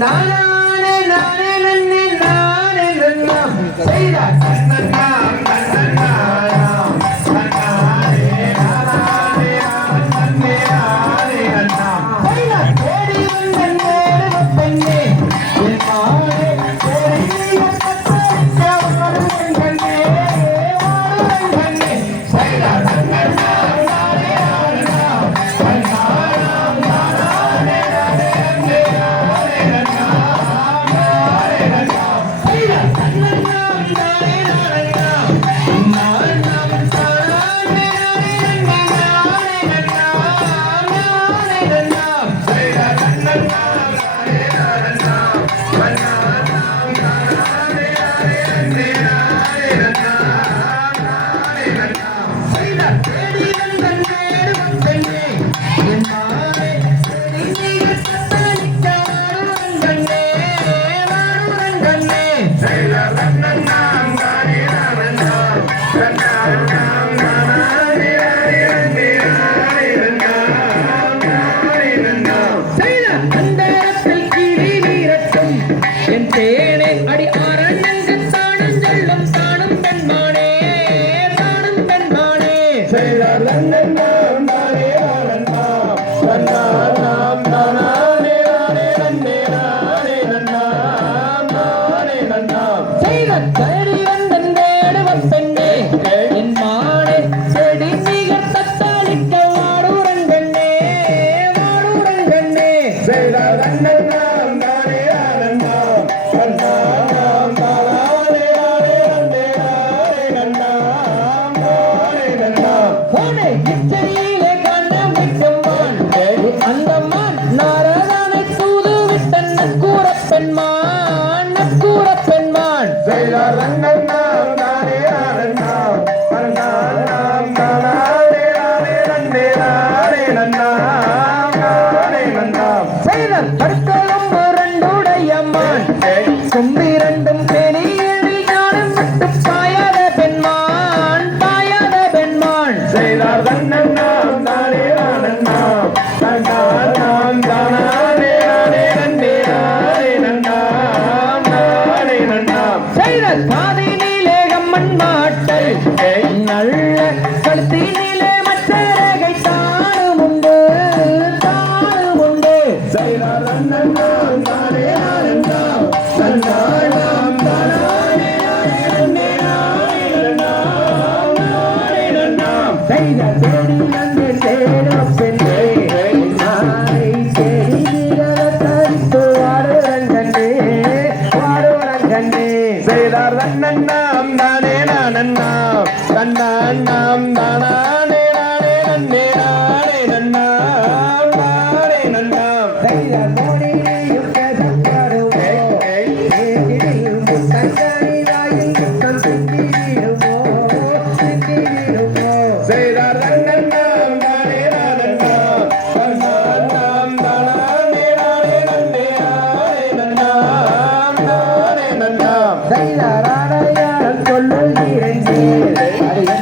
ലാലാ ലാലാ Yeah. கூட பெண்மான். செய்த பாதையினிலே கம்மன் மாட்டல் நல்ல கழுத்தினிலே மற்றகை தானும் உண்டு தானும் உண்டு. செய்த செய்தார் தன்னன் நாம் தானே நான் தன்னான் நாம் தானே Thank you. அடையாளம் சொல்லுகிறேன்.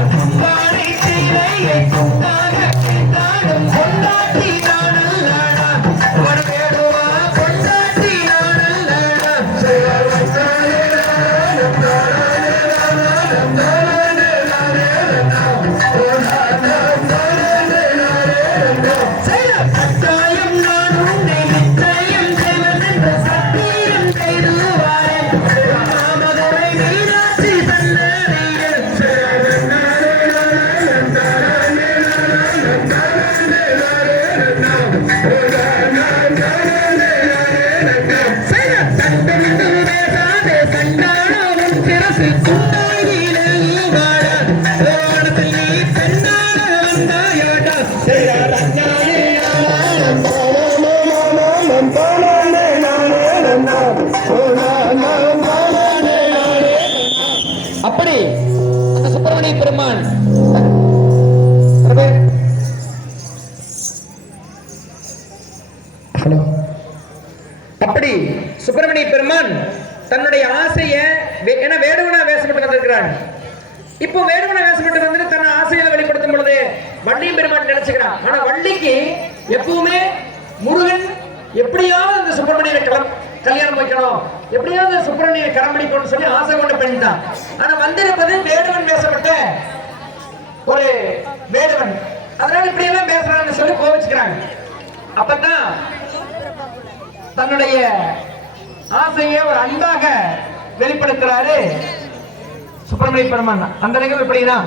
அப்படி நினைச்சுக்கிறான். ஆனா வள்ளிக்கு எப்பவுமே முருகன் எப்படியாவது அந்த சுப்பிரமணியனை கிளம் கல்யாணம் வைக்கணும். எப்படியாவது அந்த சுப்பிரமணியனை கரம் பிடிக்கணும்னு சொல்லி ஆசை கொண்ட பெண் தான். ஆனா வந்திருப்பது வேடுவன் பேசப்பட்ட ஒரு வேடுவன் அதனால இப்படி எல்லாம் பேசுறான்னு சொல்லி கோவிச்சுக்கிறாங்க. அப்பதான் தன்னுடைய ஆசையை ஒரு அன்பாக வெளிப்படுத்துறாரு சுப்பிரமணிய பெருமான். அந்த நிகழ்வு எப்படின்னா